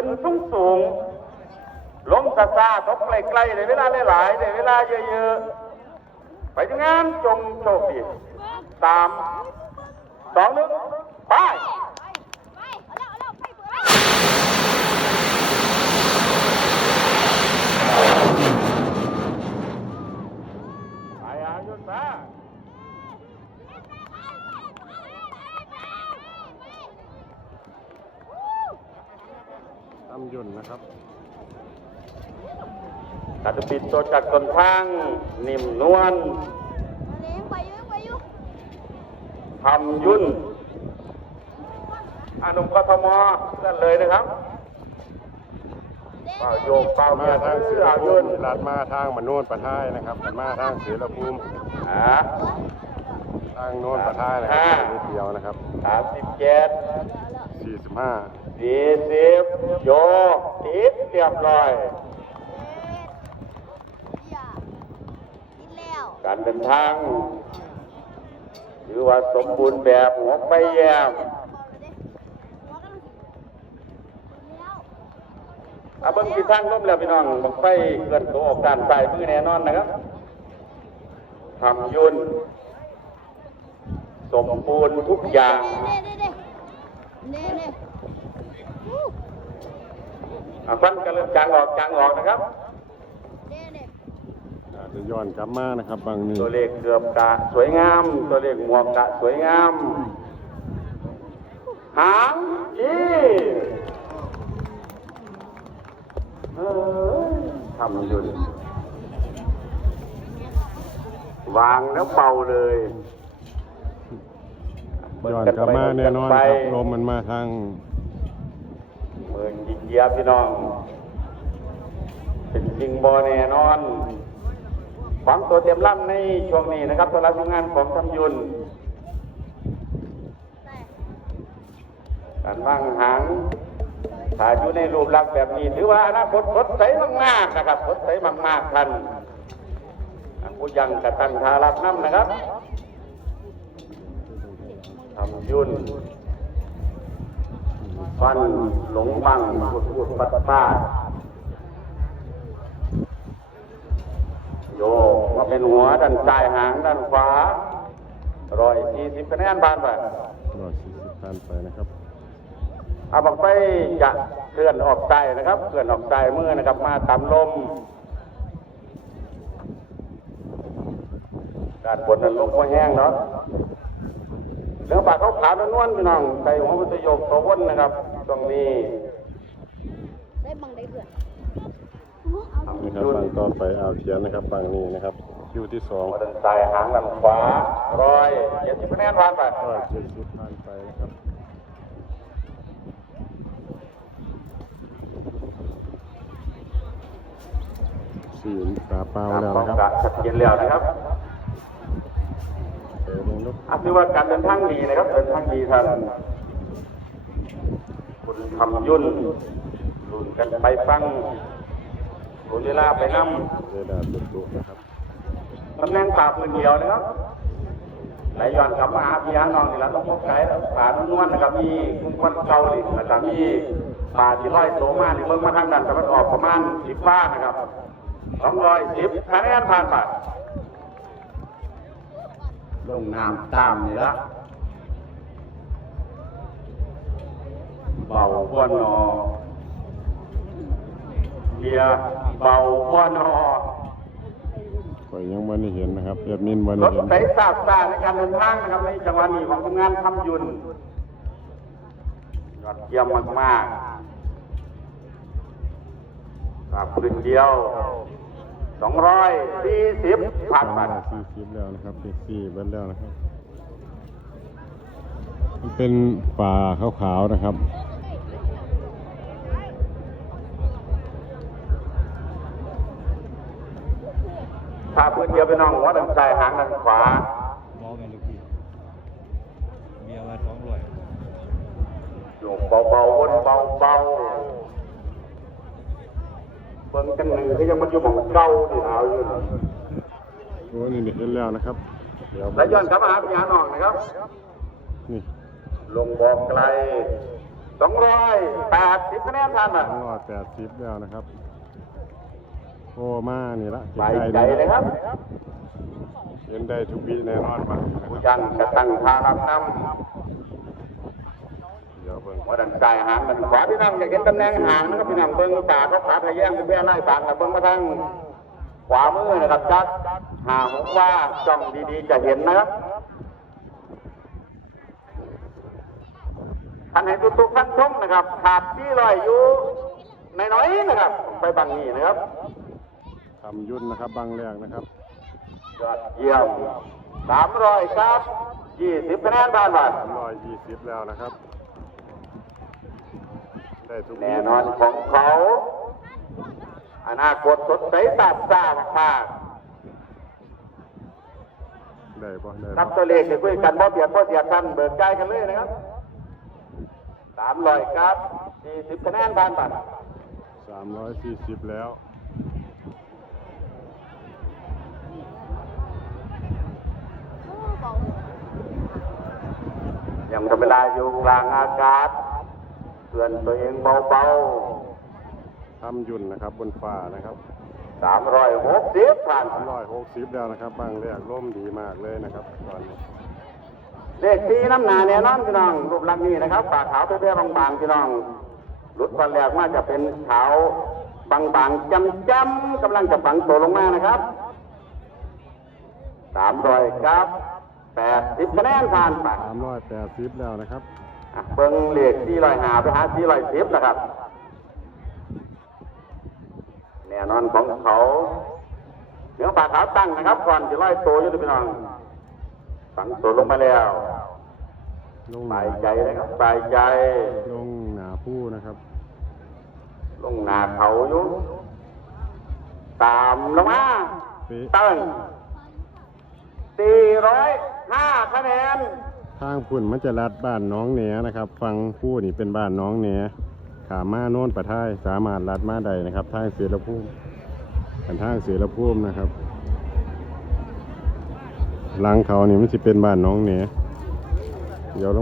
ขึ้นสูงสูงลงซาซาตกใกล้ๆเลยเวลาหลายๆในเวลาเยอะๆ ไปที่งานจงโชคดีสามสองหนึ่งไปอายุนมา ตำยุ่นนะครับตัดปิดตัวจากตนทาง นิ่มนวลทำยุ่นอาหนุ่มกทมนั่นเลยนะครับเป่าโยกเป่ามาเมียทางซื้เสือออาภูยุนมิลัดมาทางมโนนประทายนะครับมาทางเสือภูมิอ่า ทางโนนประทายนะครับนิดเดียวนะครับสามสิบเจ็ด45สี่สิบโยกติดเรียบร้อยการเดินทางถือว่าสมบูรณ์แบบหัวไปแย้มอาเบิ้งทิศทางลมแล้วพี่น้องบังไฟเคลื่อนตัวออกด้านซ้ายมือแน่นอนนะครับทำยุน สมบูรณ์ทุกอย่างอะฟันกันเริ่มจางออกจางออกนะครับ อาจจะย้อนกลับมานะครับ บางนี้ตัวเลขเกือบกะสวยงาม ตัวเลขหมวกกะสวยงาม หางอีเอ้ยทำอยู่ดิวางแล้วเป่าเลย ย้อนกลับมาแน่นอนครับลมมันมาทางเมืองยิงเยียบพี่น้อง เป็นจริงบอแน่นอนฝังตัวเต็มล่ำในช่วงนี้นะครับสำหรับทำงานของทำยุนการวางหางถ้าอยู่ในรูปลักษณ์แบบนี้ ถือว่าอนาคตสดใสมากๆนะครับสดใสมากๆท่านผู้ยังกระตันทารับน้ำนะครับทำยุ่นฟันหลงบังพูดพูดปัดป้าดโยกมาเป็นหัวด้านซ้ายหางด้านขวาร้อยสี่สิบคะแนนผ่านไป140พันไปนะครับอาบังไฟจะเคลื่อนออกใต้นะครับ เคลื่อนออกใต้มือนะครับ มาตามลมด้านบนนั้นลมก็แห้งเนาะ เนื้อปลาเขาขาวนวลๆพี่น้องใส่หัวพุทธโยกตัววนนะครับตรงนี้ได้บังได้เพื่อนนะครับบางต่อไปอ่าวเทียนนะครับบางนี้นะครับคิวที่สองหัวด้านซ้ายหางด้านขวาร้อยเจ็ดสิบคะแนนผ่านไปร้อยเจ็ดสิบพันไปนะครับสี่ตาเปล่าแล้วต้องนะครับกะชัดเจนแล้วนะครับเดี๋ยวลงลุก อาถือว่าการเดินทางดีนะครับ เดินทางดีท่านคุณทำยุ่นรุ่นกันไปฟังรุ่นเวลาไปนั่เรดาร์ตุตุนะครับตำแหน่งป่าพื้นเดียวนะครับไหลย้อนกลับมาหาพี่หาน้องนี่แหละต้องพบไก่ป่านวลนะครับ มีคุ้มควันเก่าดินะครับมีป่าที่ร้อยโตมาที่เมืองมาทางด้านตะวันออกประมาณสิบบ้านนะครับสองร้อยสิบคะแนนผ่านไป ลงน้ำตามนี่ละเบาพวนอเบียร์เบาพวนอก็ยังไม่ได้เห็นนะครับเอดมินไม่รได้ถเห็น ไฟสาบซ่าในการเดินทางนะครับในจังหวะนี้ของทำงานทำยุนยอดเยี่ยมมากๆครับพื้นเดียว สองร้อยสี่สิบผ่านสองไปร้อยสี่สิบแล้วนะครับเจ็ดสี่เบิ้ลแล้วนะครับมันเป็นป่าขาวๆนะครับถ้าพื้นเดียวไปน้องหัวด้านซ้ายหางด้านขวามองกันลูกพี่เบียร์มาสองร้อยอยู่เบาๆวนเบาๆ เบิ่งกันหนึ่งก็ยังมันอยู่ของเก่าที่เอาอยู่นะโอ้นี่เห็นแล้วนะครับเดี๋ยวแล้วย้อนกลับมาหาพี่หาน้องนะครับ นี่ลงบอกไกลสองร้อยแปดสิบคะแนนท่านอะสองร้อยแปดสิบแล้วนะครับโอ้มานี่ละไปใจเลยครับเห็นได้ทุกวิแน่นอนปะผู้ยันจะตั้งท่ารับน้เดี๋ยวเบิ่งำ ว่าดันใจหางกันขวาพี่น้องอยากเห็นตำแหน่งหางนะครับพี่น้องเบิ้งตาเขาขาทะแยงเป็นเบี้ยไล่ปากกับเบิ้งมาทางขวามือนะครับจักหางว่าจ้องดีๆจะเห็นนะครับท่านเห็นตุกๆท่านชมนะครับ ขาดที่ลอยอยู่น้อยๆนะครับ ไปบังนี้นะครับทำยุ่นนะครับบางแรกนะครับยอดเยี่ยมสามร้อยครับยี่สิบคะแนนบ้านบ้านสามร้อยยี่สิบแล้วนะครับ ได้ทุกวิแน่นอนของเขา อนาคตสดใสตาบซ่ามากได้ปะได้ๆนับปะตัวเลขจะคุยกันบ่เบียดบ่เสียดกันเบิกใจกันเลยนะครับสามร้อยครับยี่สิบคะแนนบ้านบ้านสามร้อยสี่สิบแล้วโอ้เบายังทำเวลาอยู่กลางอากาศ เตือนตัวเองเบาทำยุ่นนะครับบนฟ้านะครับๆสามร้อยหกสิบผ่านสามร้อยหกสิบแล้วนะครับบางแรกร่มดีมากเลยนะครับตอนนี้เลขที่น้ำหนาแน่นอนพี่น้องรูปลักษณ์นี้นะครับปากขาวเปี้ยๆบางๆพี่น้องหลุดฟันแรกมาจะเป็นขาวบางๆจำๆกำลังจะฝังตัวลงมานะครับสามร้อยครับแปดสิบคะแนนผ่านไปสามร้อยแปดสิบแล้วนะครับอะ เบิ้งเลขที่ลอยหาไปหาที่ลอยสิบนะครับแน่นอนของเขาเนื้อปากขาวตั้งนะครับ ก่อนจะลอยตัวอยู่ด้วยพี่น้องฝังตัวลงมาแล้วลงสบายใจนะครับสบายใจ ลงหนาผู้นะครับ ลงหนาเขาอยู่ตามลงมาเป๊ะตั้งสี่ร้อยห้าคะแนน ทางพุ่นมันจะลัดบ้านน้องเหนือนะครับ ฟังผู้นี่เป็นบ้านน้องเหนือขามาโน่นปะท้ายสามารถลัดมาได้นะครับ ทางเสรภูมิเป็นทางเสรภูมินะครับ หลังเขานี่มันจะเป็นบ้านน้องเหนือเดี๋ยวลอง